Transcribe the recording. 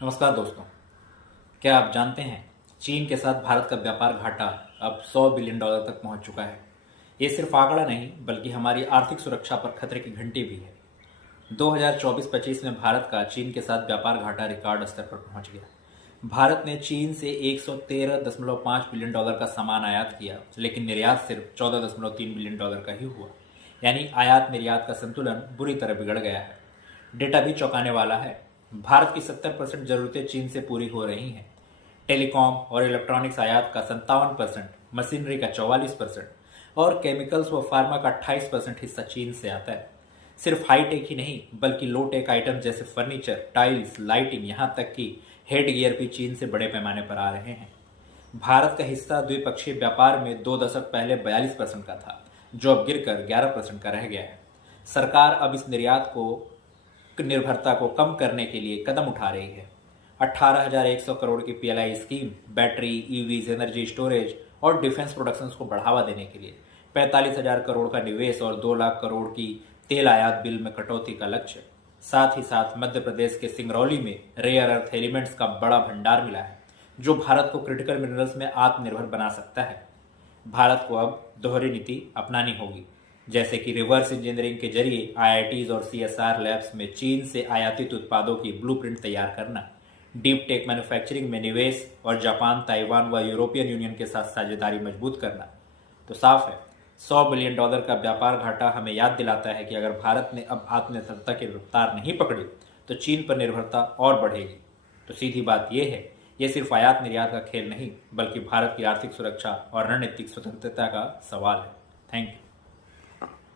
नमस्कार दोस्तों। क्या आप जानते हैं चीन के साथ भारत का व्यापार घाटा अब 100 बिलियन डॉलर तक पहुंच चुका है। ये सिर्फ आंकड़ा नहीं बल्कि हमारी आर्थिक सुरक्षा पर खतरे की घंटी भी है। 2024-25 में भारत का चीन के साथ व्यापार घाटा रिकॉर्ड स्तर पर पहुंच गया। भारत ने चीन से 113.5 बिलियन डॉलर का सामान आयात किया, लेकिन निर्यात सिर्फ 14.3 बिलियन डॉलर का ही हुआ। यानी आयात निर्यात का संतुलन बुरी तरह बिगड़ गया है। डेटा भी चौंकाने वाला है। भारत की 70% जरूरतें चीन से पूरी हो रही हैं। टेलीकॉम और इलेक्ट्रॉनिक्स आयात का 57%, मशीनरी का 44% और केमिकल्स व फार्मा का 28% हिस्सा चीन से आता है। सिर्फ हाईटेक ही नहीं बल्कि लो टेक आइटम जैसे फर्नीचर, टाइल्स, लाइटिंग, यहाँ तक कि हेड गियर भी चीन से बड़े पैमाने पर आ रहे हैं। भारत का हिस्सा द्विपक्षीय व्यापार में 2 दशक पहले 42% का था, जो अब गिरकर 11% का रह गया है। सरकार अब इस निर्यात को निर्भरता को कम करने के लिए कदम उठा रही है। 18,100 करोड़ की PLI scheme battery, EVs, energy storage और डिफेंस प्रोडक्शंस को बढ़ावा देने के लिए, 45,000 करोड़ का निवेश और 2 लाख करोड़ की तेल आयात बिल में कटौती का लक्ष्य। साथ ही साथ मध्य प्रदेश के सिंगरौली में रेयर अर्थ एलिमेंट्स का बड़ा भंडार मिला है, जो भारत को क्रिटिकल मिनरल्स में आत्मनिर्भर बना सकता है। भारत को अब दोहरी नीति अपनानी होगी, जैसे कि रिवर्स इंजीनियरिंग के जरिए आईआईटीज और सीएसआर लैब्स में चीन से आयातित उत्पादों की ब्लूप्रिंट तैयार करना, डीप टेक मैन्युफैक्चरिंग में निवेश और जापान, ताइवान व यूरोपियन यूनियन के साथ साझेदारी मजबूत करना। तो साफ है, 100 बिलियन डॉलर का व्यापार घाटा हमें याद दिलाता है कि अगर भारत ने अब आत्मनिर्भरता की रफ्तार नहीं पकड़ी तो चीन पर निर्भरता और बढ़ेगी। तो सीधी बात यह है, ये सिर्फ आयात निर्यात का खेल नहीं बल्कि भारत की आर्थिक सुरक्षा और रणनीतिक स्वतंत्रता का सवाल है। Thank you.